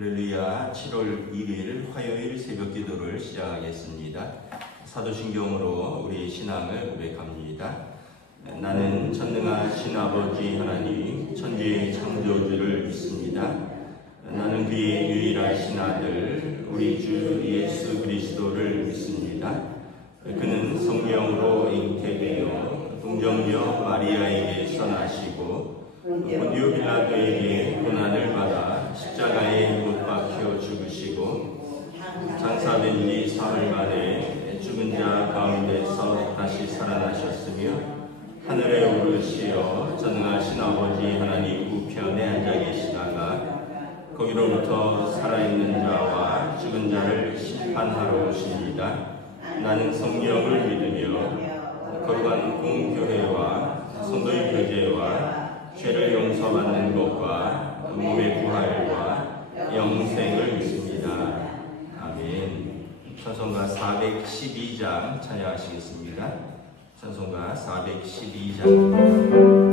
할렐루야. 7월 1일 화요일 새벽 기도를 시작하겠습니다. 사도신경으로 우리의 신앙을 고백합니다. 나는 전능하신 아버지 하나님 천지의 창조주를 믿습니다. 나는 그의 유일하신 아들 우리 주 예수 그리스도를 믿습니다. 그는 성령으로 잉태되어 동정녀 마리아에게서 나시고 본디오 빌라도에게 고난을 받아 십자가에 못 박혀 죽으시고 장사된 지 사흘 만에 죽은 자 가운데서 다시 살아나셨으며 하늘에 오르시어 전능하신 아버지 하나님 우편에 앉아 계시다가 거기로부터 살아있는 자와 죽은 자를 심판하러 오십니다. 나는 성령을 믿으며 거룩한 공교회와 성도의 교제와 죄를 용서받는 것과 몸의 부활과 영생을 믿습니다. 아멘. 찬송가 412장 찬양하시겠습니다. 찬송가 412장.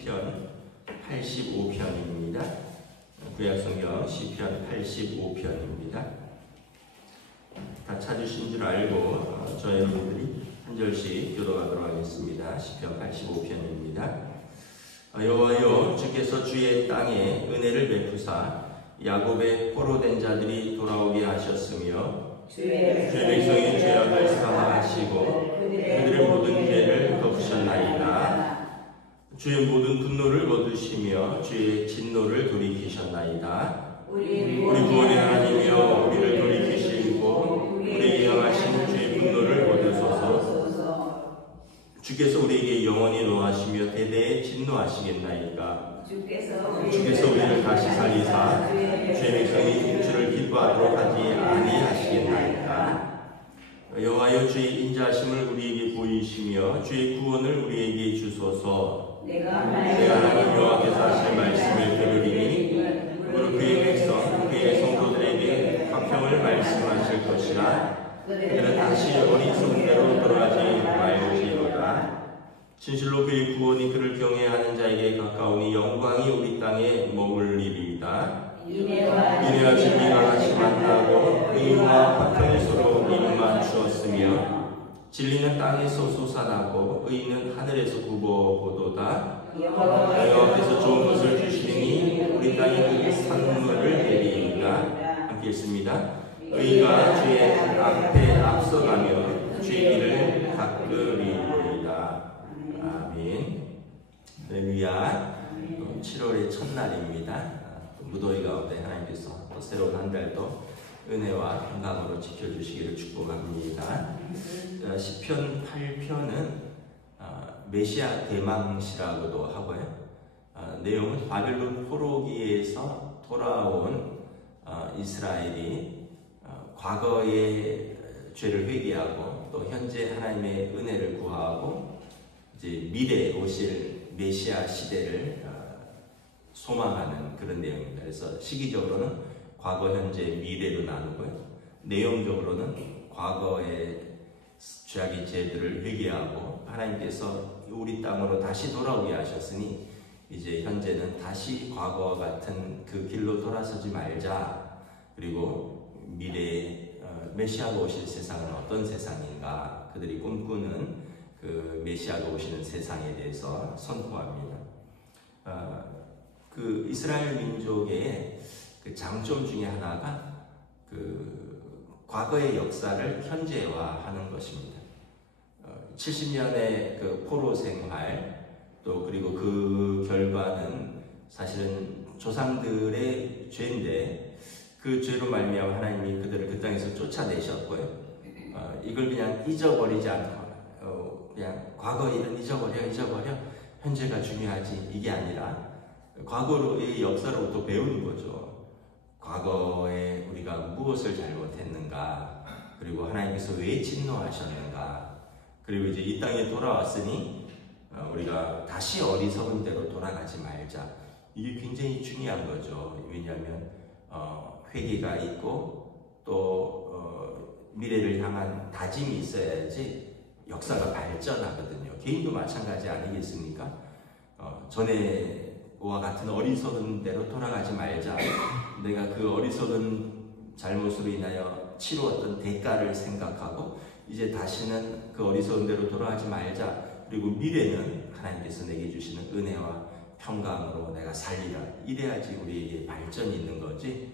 시편 85편입니다. 구약성경 시편 85편입니다. 다 찾으신 줄 알고 저희 여러분들이 한 절씩 교도하도록 하겠습니다. 시편 85편입니다. 여호와여, 주께서 주의 땅에 은혜를 베푸사 야곱의 포로된 자들이 돌아오게 하셨으며 주의 백성이 죄악을 사하하시고 그들의 모든 죄를 덮으셨나이다. 주의 모든 분노를 거두시며 주의 진노를 돌이키셨나이다. 우리 구원의 하나님이여, 우리를 돌이키시고 우리에게 향하신 주의 분노를 거두소서. 주께서 우리에게 영원히 노하시며 대대에 진노하시겠나이까. 주께서 우리를 다시 살리사 주의 백성이 주를 기뻐하도록 하지 아니하시겠나이까. 여호와여, 주의 인자하심을 우리에게 보이시며 주의 구원을 우리에게 주소서. 내가 하나님 여호와께서 하실 말씀을 들으리니 무릇 그의 백성 그의 성도들에게 화평을 말씀하실 것이라. 그들은 다시 어리석은 대로 돌아가지 말지어다. 진실로 그의 구원이 그를 경외하는 자에게 가까우니 영광이 우리 땅에 머물리리이다. 인애와 진리가 같이 만나고 의와 화평이 서로 이루마 주었으며 진리는 땅에서 솟아나고 의는 하늘에서 굽어보도다. 여호와께서 좋은 것을 주시니 우리 땅에 그 산물을 내리이다. 함께 읽습니다. 의가 주의 앞에 앞서가며 주의 길을 닦으리이다. 아멘. 할렐루야. 7월의 첫날입니다. 무더위 가운데 하나님께서 또 새로운 한 달도 은혜와 평강으로 지켜주시기를 축복합니다. 시편 8편은 메시아 대망시라고도 하고요. 내용은 바벨론 포로기에서 돌아온 이스라엘이 과거의 죄를 회개하고 또 현재 하나님의 은혜를 구하고 이제 미래에 오실 메시아 시대를 소망하는 그런 내용입니다. 그래서 시기적으로는 과거, 현재, 미래로 나누고요. 내용적으로는 과거의 죄악의 죄들을 회개하고 하나님께서 우리 땅으로 다시 돌아오게 하셨으니 이제 현재는 다시 과거와 같은 그 길로 돌아서지 말자. 그리고 미래에 메시아가 오실 세상은 어떤 세상인가, 그들이 꿈꾸는 그 메시아가 오시는 세상에 대해서 선포합니다. 그 이스라엘 민족의 그 장점 중에 하나가 그 과거의 역사를 현재화하는 것입니다. 70년의 그 포로 생활, 또 그리고 그 결과는 사실은 조상들의 죄인데 그 죄로 말미암아 하나님이 그들을 그 땅에서 쫓아내셨고요. 이걸 그냥 잊어버리지 않고 그냥 과거 일은 잊어버려 현재가 중요하지, 이게 아니라 과거의 역사로부터 배우는 거죠. 과거에 우리가 무엇을 잘못했는가, 그리고 하나님께서 왜 진노하셨는가, 그리고 이제 이 땅에 돌아왔으니 우리가 다시 어리석은 대로 돌아가지 말자. 이게 굉장히 중요한 거죠. 왜냐하면 회개가 있고 또 미래를 향한 다짐이 있어야지 역사가 발전하거든요. 개인도 마찬가지 아니겠습니까? 전에와 같은 어리석은 대로 돌아가지 말자. 내가 그 어리석은 잘못으로 인하여 치루었던 대가를 생각하고 이제 다시는 그 어리석은 대로 돌아가지 말자. 그리고 미래는 하나님께서 내게 주시는 은혜와 평강으로 내가 살리라. 이래야지 우리에게 발전이 있는 거지.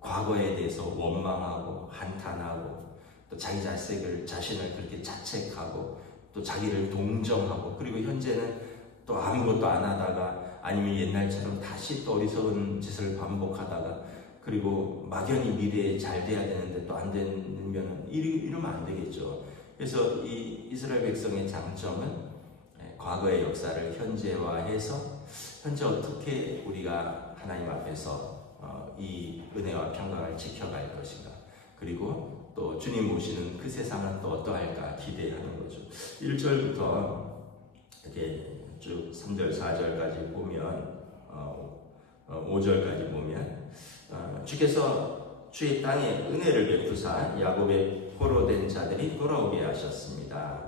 과거에 대해서 원망하고 한탄하고 또 자기 자신을 그렇게 자책하고 또 자기를 동정하고, 그리고 현재는 또 아무것도 안 하다가 아니면 옛날처럼 다시 또 어리석은 짓을 반복하다가, 그리고 막연히 미래에 잘 돼야 되는데 또 안 되면 이러면 안 되겠죠. 그래서 이 이스라엘 백성의 장점은 과거의 역사를 현재화해서 현재 어떻게 우리가 하나님 앞에서 이 은혜와 평강을 지켜갈 것인가, 그리고 또 주님 오시는 그 세상은 또 어떠할까 기대하는 거죠. 1절부터 이렇게 쭉 3절, 4절까지 보면 5절까지 보면 주께서 주의 땅에 은혜를 베푸사 야곱의 포로된 자들이 돌아오게 하셨습니다.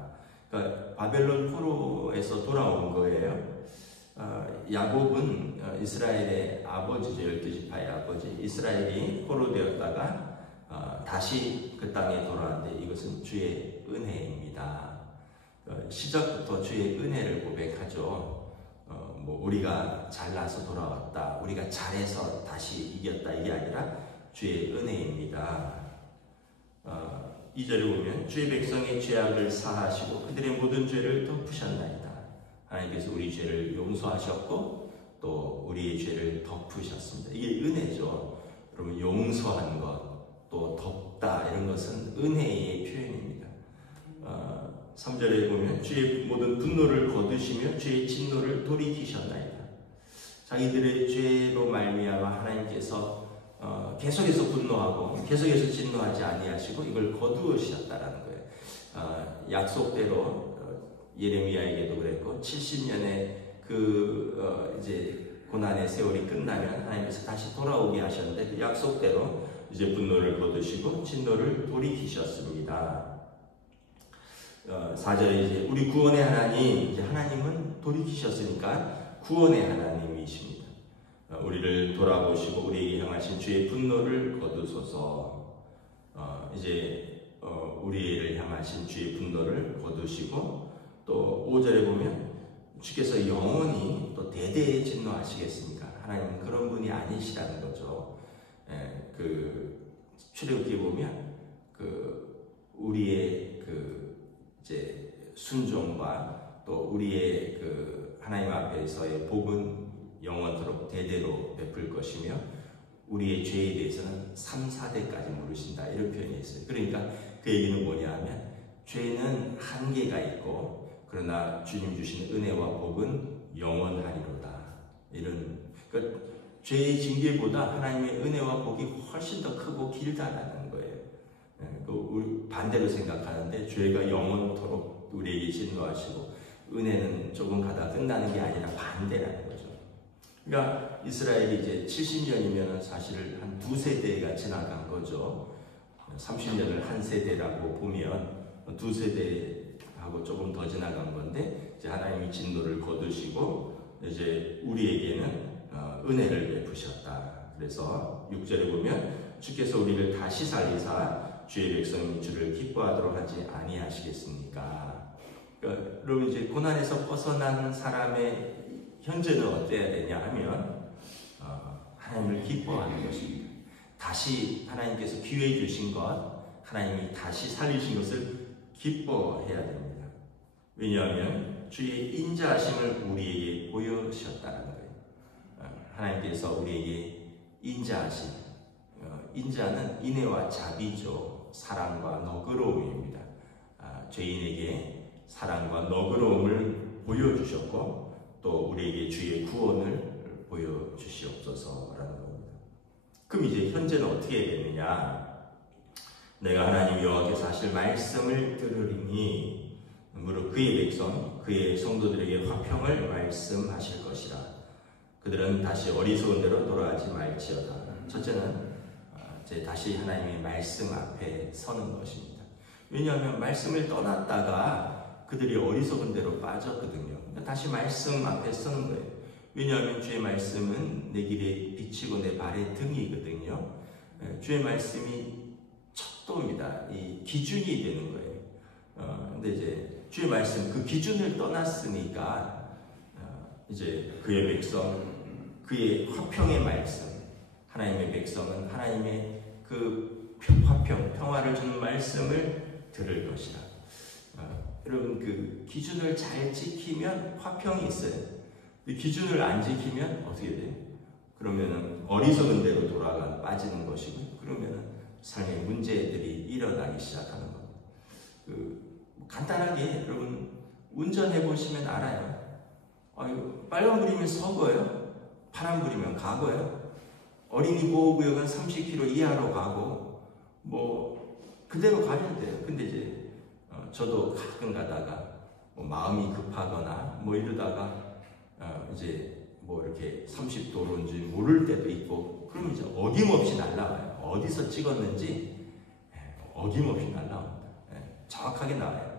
그러니까 바벨론 포로에서 돌아온 거예요. 야곱은 이스라엘의 아버지죠. 12지파의 아버지. 이스라엘이 포로되었다가 다시 그 땅에 돌아왔는데 이것은 주의 은혜입니다. 시작부터 주의 은혜를 고백하죠. 뭐 우리가 잘나서 돌아왔다, 우리가 잘해서 다시 이겼다, 이게 아니라 주의 은혜입니다. 2절에 보면 주의 백성의 죄악을 사하시고 그들의 모든 죄를 덮으셨나이다. 하나님께서 우리 죄를 용서하셨고 또 우리의 죄를 덮으셨습니다. 이게 은혜죠. 여러분, 용서한 것, 또 덮다, 이런 것은 은혜의 표현입니다. 3절에 보면 주의 모든 분노를 거두시며 주의 진노를 돌이키셨나이다. 자기들의 죄로 말미암아 하나님께서 계속해서 분노하고 계속해서 진노하지 아니하시고 이걸 거두으셨다라는 거예요. 약속대로 예레미야에게도 그랬고 70년의 이제 고난의 세월이 끝나면 하나님께서 다시 돌아오게 하셨는데 그 약속대로 이제 분노를 거두시고 진노를 돌이키셨습니다. 4절에 이제 우리 구원의 하나님, 이제 하나님은 돌이키셨으니까 구원의 하나님이십니다. 우리를 돌아보시고 우리에게 향하신 주의 분노를 거두소서. 이제 우리를 향하신 주의 분노를 거두시고 또 5절에 보면 주께서 영원히 또 대대에 진노하시겠습니까? 하나님은 그런 분이 아니시라는 거죠. 출애굽기에 보면 우리의 이제 순종과 또 우리의 하나님 앞에서의 복은 영원토록 대대로 베풀 것이며 우리의 죄에 대해서는 3, 4대까지 물으신다, 이런 표현이 있어요. 그러니까 그 얘기는 뭐냐 하면 죄는 한계가 있고 그러나 주님 주시는 은혜와 복은 영원하리로다. 그러니까 죄의 징계보다 하나님의 은혜와 복이 훨씬 더 크고 길다라는 거예요. 우리 반대로 생각하는데 죄가 영원토록 우리에게 진노하시고 은혜는 조금 가다 끝나는 게 아니라 반대라는 거죠. 그러니까 이스라엘이 이제 70년이면 사실 한 2세대가 지나간 거죠. 30년을 한 세대라고 보면 2세대하고 조금 더 지나간 건데 이제 하나님이 진노를 거두시고 이제 우리에게는 은혜를 베푸셨다. 그래서 6절에 보면 주께서 우리를 다시 살리사 주의 백성이 주를 기뻐하도록 하지 아니하시겠습니까? 그러니까 여러분, 이제 고난에서 벗어난 사람의 현재는 어때야 되냐 하면 하나님을 기뻐하는 것입니다. 다시 하나님께서 기회 주신 것, 하나님이 다시 살리신 것을 기뻐해야 됩니다. 왜냐하면 주의 인자하심을 우리에게 보여주셨다는 거예요. 하나님께서 우리에게 인자하심, 인자는 인애와 자비죠. 사랑과 너그러움입니다. 죄인에게 사랑과 너그러움을 보여주셨고 또 우리에게 주의 구원을 보여주시옵소서라는 겁니다. 그럼 이제 현재는 어떻게 해야 되느냐? 내가 하나님 여호와께서 하실 말씀을 들으리니 무릇 그의 백성, 그의 성도들에게 화평을 말씀하실 것이라. 그들은 다시 어리석은 대로 돌아가지 말지어다. 첫째는 이제 다시 하나님의 말씀 앞에 서는 것입니다. 왜냐하면 말씀을 떠났다가 그들이 어리석은 대로 빠졌거든요. 그러니까 다시 말씀 앞에 서는 거예요. 왜냐하면 주의 말씀은 내 길에 비치고 내 발의 등이거든요. 주의 말씀이 척도입니다. 이 기준이 되는 거예요. 근데 이제 주의 말씀, 그 기준을 떠났으니까 이제 그의 백성, 그의 화평의 말씀, 하나님의 백성은 하나님의 그 화평, 평화를 주는 말씀을 들을 것이라. 여러분, 그 기준을 잘 지키면 화평이 있어요. 그 기준을 안 지키면 어떻게 돼요? 그러면은 어리석은 대로 빠지는 것이고, 그러면은 삶의 문제들이 일어나기 시작하는 겁니다. 간단하게 여러분 운전해 보시면 알아요. 빨간 불이면 서거예요. 파란 불이면 가고요. 어린이 보호구역은 30km 이하로 가고 그대로 가면 돼요. 근데 이제 저도 가끔 가다가 마음이 급하거나 이러다가 이제 이렇게 30도로인지 모를 때도 있고, 그러면 이제 어김없이 날라와요. 어디서 찍었는지 어김없이 날라옵니다. 정확하게 나와요.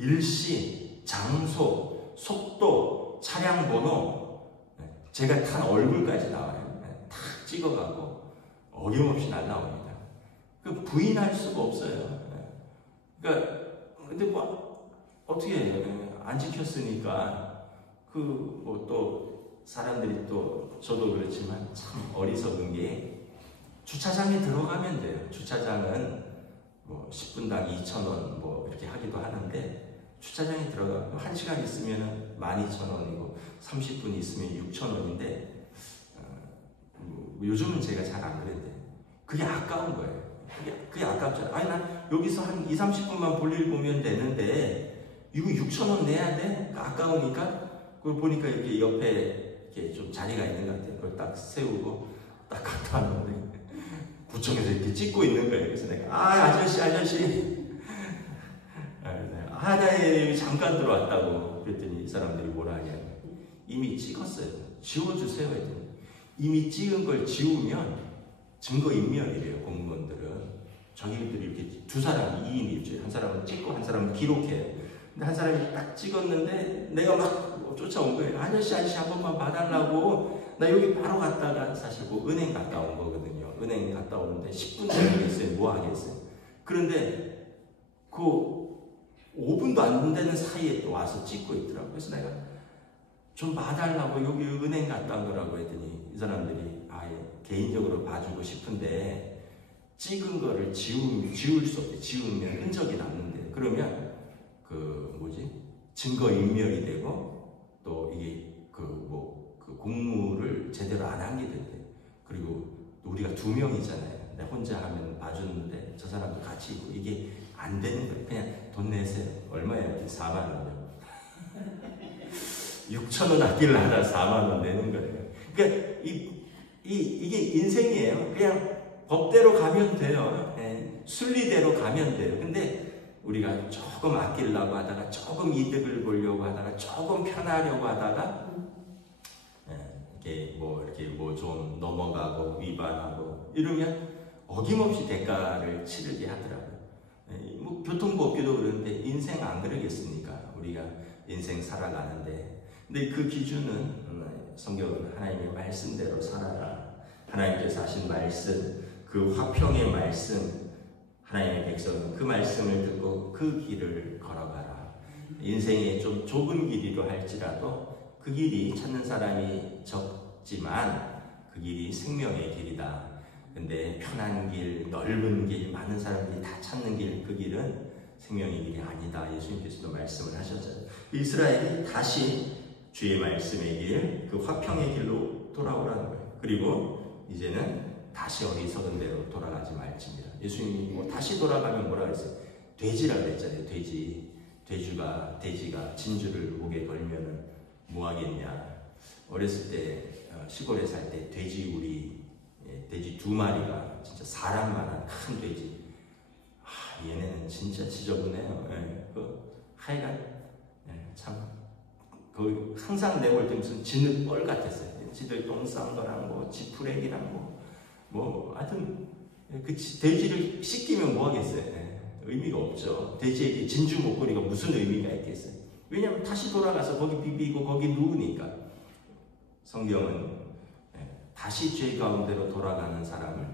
일시, 장소, 속도, 차량 번호, 제가 탄 얼굴까지 나와요. 탁 찍어가고 어김없이 날라옵니다. 그 부인할 수가 없어요. 그러니까 근데 뭐 어떻게 해요? 안 지켰으니까 그 뭐 또 사람들이 또 저도 그렇지만 참 어리석은 게 주차장에 들어가면 돼요. 주차장은 뭐 10분당 2,000원 뭐 이렇게 하기도 하는데 주차장에 들어가면 1시간 있으면 12,000원이고 30분 있으면 6,000원인데 요즘은 제가 잘 안 그랬는데 그게 아까운 거예요. 그게 아깝잖아요. 아니 난 여기서 한 2, 30분만 볼일 보면 되는데 이거 6,000원 내야 돼? 아까우니까 그걸 보니까 이렇게 옆에 이렇게 좀 자리가 있는 것 같아요. 그걸 딱 세우고 딱 갖다 놨는데 구청에서 이렇게 찍고 있는 거예요. 그래서 내가 아저씨 나 잠깐 들어왔다고 그랬더니 이 사람들이 뭐라 하냐면 이미 찍었어요. 지워주세요 했더니 이미 찍은 걸 지우면 증거인멸이래요. 공무원들은 자기들이 이렇게 두 사람이 2인 1조예요. 한 사람은 찍고 한 사람은 기록해요. 근데 한 사람이 딱 찍었는데 내가 막 쫓아온 거예요. 아저씨 한 번만 봐달라고. 나 여기 바로 갔다가 사실 뭐 은행 갔다 온 거거든요. 은행 갔다 오는데 10분 걸리겠어요. 뭐 하겠어요. 그런데 그 5분도 안 되는 사이에 또 와서 찍고 있더라고요. 그래서 내가 좀 봐달라고 여기 은행 갔다 온 거라고 했더니 이 사람들이 개인적으로 봐주고 싶은데 찍은 거를 지울 수 없대. 지우면 흔적이 남는데 그러면 그 증거인멸이 되고 또 이게 그 공무를 제대로 안 한 게 된대. 그리고 우리가 2명이잖아요. 내가 혼자 하면 봐주는데 저 사람도 같이 있고 이게 안 되는 거예요. 그냥 돈 내세요. 얼마예요? 4만 원이요. 6,000원 아낄라다 4만 원 내는 거예요. 그러니까 이게 인생이에요. 그냥 법대로 가면 돼요. 순리대로 가면 돼요. 근데 우리가 조금 아끼려고 하다가 조금 이득을 보려고 하다가 조금 편하려고 하다가 이렇게 뭐 좀 넘어가고 위반하고 이러면 어김없이 대가를 치르게 하더라고요. 뭐 교통법규도 그러는데 인생 안 그러겠습니까? 우리가 인생 살아가는데 근데 그 기준은 성경은 하나님의 말씀대로 살아라. 하나님께서 하신 말씀, 그 화평의 말씀, 하나님의 백성은 그 말씀을 듣고 그 길을 걸어가라. 인생의 좀 좁은 길이로 할지라도 그 길이 찾는 사람이 적지만 그 길이 생명의 길이다. 근데 편한 길, 넓은 길, 많은 사람들이 다 찾는 길, 그 길은 생명의 길이 아니다. 예수님께서도 말씀을 하셨잖아요. 이스라엘이 다시 주의 말씀의 길, 그 화평의 길로 돌아오라는 거예요. 그리고 이제는 다시 어리석은 대로 돌아가지 말지니라. 예수님이 뭐 다시 돌아가면 뭐라 그랬어요? 돼지라고 했잖아요. 돼지가 진주를 목에 걸면은 뭐 하겠냐. 어렸을 때 시골에 살 때 돼지 2마리가 진짜 사람만한 큰 돼지. 얘네는 진짜 지저분해요. 하여간 참 항상 내볼 때 무슨 진흙 뻘 같았어요. 지들 똥 싼 거랑 뭐 지푸레기랑 하여튼 그 돼지를 씻기면 뭐 하겠어요? 의미가 없죠. 돼지에게 진주 목걸이가 무슨 의미가 있겠어요? 왜냐하면 다시 돌아가서 거기 비비고 거기 누우니까. 성경은 다시 죄 가운데로 돌아가는 사람을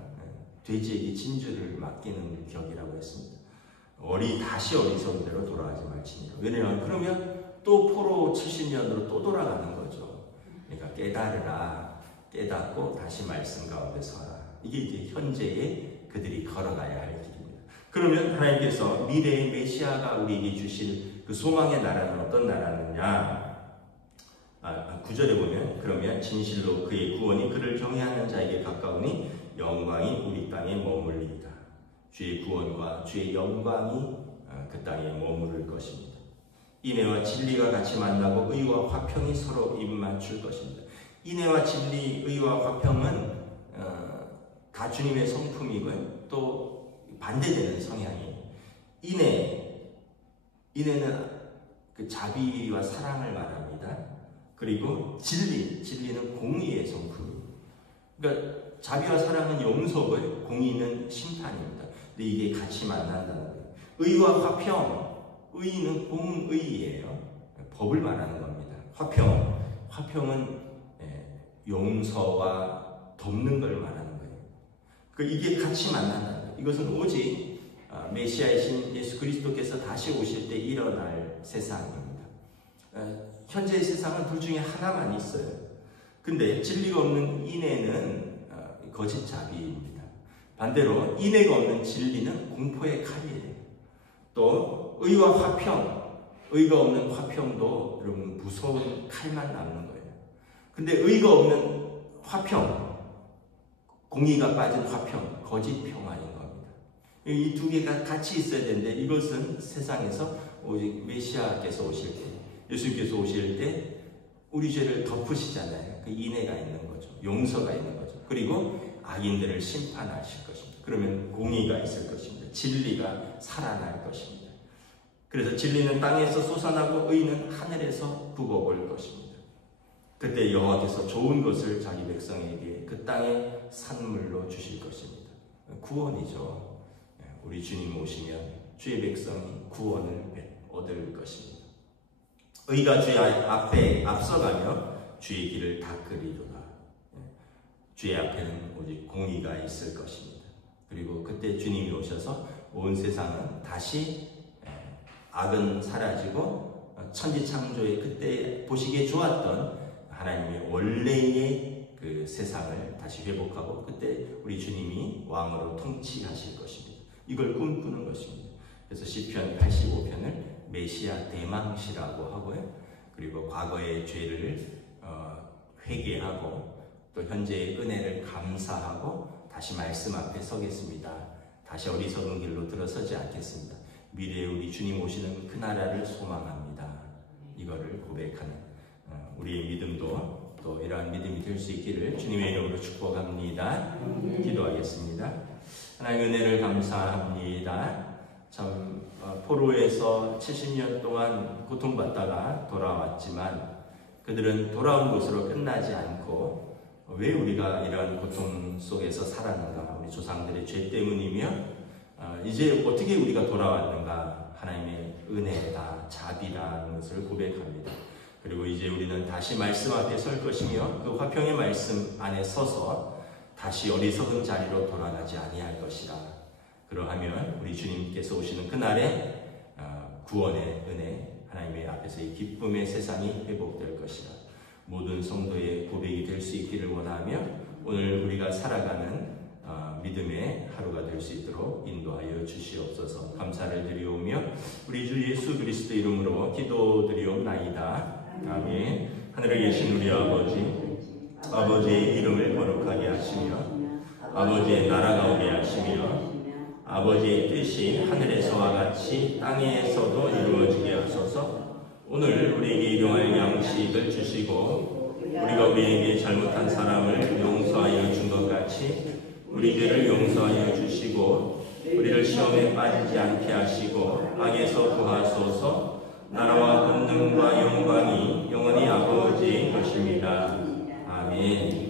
돼지에게 진주를 맡기는 격이라고 했습니다. 다시 어리석은 대로 돌아가지 말지니라. 왜냐하면 그러면 또 포로 70년으로 또 돌아가는 거죠. 그러니까 깨달으라. 깨닫고 다시 말씀 가운데 서라. 이게 이제 현재의 그들이 걸어가야 할 길입니다. 그러면 하나님께서 미래의 메시아가 우리에게 주실 그 소망의 나라는 어떤 나라느냐? 9절에 보면 그러면 진실로 그의 구원이 그를 경외하는 자에게 가까우니 영광이 우리 땅에 머물리이다. 주의 구원과 주의 영광이 그 땅에 머무를 것입니다. 인애와 진리가 같이 만나고 의와 화평이 서로 입맞출 것입니다. 인애와 진리, 의와 화평은 다 주님의 성품이고요. 또 반대되는 성향이에요. 인애는 그 자비와 사랑을 말합니다. 그리고 진리는 공의의 성품입니다. 그러니까 자비와 사랑은 용서고요. 공의는 심판입니다. 근데 이게 같이 만난다는 거예요. 의와 화평, 의는 공의예요. 법을 말하는 겁니다. 화평은 용서와 돕는 걸 말하는 거예요. 이게 같이 만난다는 거예요. 이것은 오직 메시아이신 예수 그리스도께서 다시 오실 때 일어날 세상입니다. 현재의 세상은 둘 중에 하나만 있어요. 근데 진리가 없는 인애는 거짓 자비입니다. 반대로 인애가 없는 진리는 공포의 칼이에요. 또 의와 화평, 의가 없는 화평도 여러분 무서운 칼만 남는 거예요. 근데 의가 없는 화평, 공의가 빠진 화평, 거짓 평화인 겁니다. 이 두 개가 같이 있어야 되는데 이것은 세상에서 오직 메시아께서 오실 때, 예수님께서 오실 때 우리 죄를 덮으시잖아요. 그 인애가 있는 거죠. 용서가 있는 거죠. 그리고 악인들을 심판하실 것입니다. 그러면 공의가 있을 것입니다. 진리가 살아날 것입니다. 그래서 진리는 땅에서 솟아나고 의는 하늘에서 북어올 것입니다. 그때 여호와께서 좋은 것을 자기 백성에게 그 땅의 산물로 주실 것입니다. 구원이죠. 우리 주님 오시면 주의 백성이 구원을 얻을 것입니다. 의가 주의 앞에 앞서가며 주의 길을 닦으리로다. 주의 앞에는 오직 공의가 있을 것입니다. 그리고 그때 주님이 오셔서 온 세상은 다시 악은 사라지고 천지창조의 그때 보시기에 좋았던 하나님의 원래의 그 세상을 다시 회복하고 그때 우리 주님이 왕으로 통치하실 것입니다. 이걸 꿈꾸는 것입니다. 그래서 시편 85편을 메시아 대망시라고 하고요. 그리고 과거의 죄를 회개하고 또 현재의 은혜를 감사하고 다시 말씀 앞에 서겠습니다. 다시 어리석은 길로 들어서지 않겠습니다. 미래에 우리 주님 오시는 그 나라를 소망합니다. 이거를 고백하는 우리의 믿음도 또 이러한 믿음이 될 수 있기를 주님의 이름으로 축복합니다. 기도하겠습니다. 하나님의 은혜를 감사합니다. 참 포로에서 70년 동안 고통받다가 돌아왔지만 그들은 돌아온 것으로 끝나지 않고 왜 우리가 이런 고통 속에서 살았는가? 우리 조상들의 죄 때문이며 이제 어떻게 우리가 돌아왔는가? 하나님의 은혜다, 자비라는 것을 고백합니다. 그리고 이제 우리는 다시 말씀 앞에 설 것이며 그 화평의 말씀 안에 서서 다시 어리석은 자리로 돌아가지 아니할 것이라. 그러하면 우리 주님께서 오시는 그날에 구원의 은혜, 하나님의 앞에서의 기쁨의 세상이 회복될 것이라. 모든 성도의 고백이 될 수 있기를 원하며 오늘 우리가 살아가는 믿음의 하루가 될 수 있도록 인도하여 주시옵소서. 감사를 드리오며 우리 주 예수 그리스도 이름으로 기도드리옵나이다. 아멘. 하늘에 계신 우리 아버지의 이름을 거룩하게 하시며 아버지의 나라가 오게 하시며 아버지의 뜻이 하늘에서와 같이 땅에서도 이루어지게 하소서. 오늘 우리에게 일용할 양식을 주시고 우리가 우리에게 잘못한 사람을 용서하여 준 것 같이 우리 죄를 용서하여 주시고 우리를 시험에 빠지지 않게 하시고 악에서 구하소서. 나라와 권능과 영광이 영원히 아버지의 것입니다. 아멘.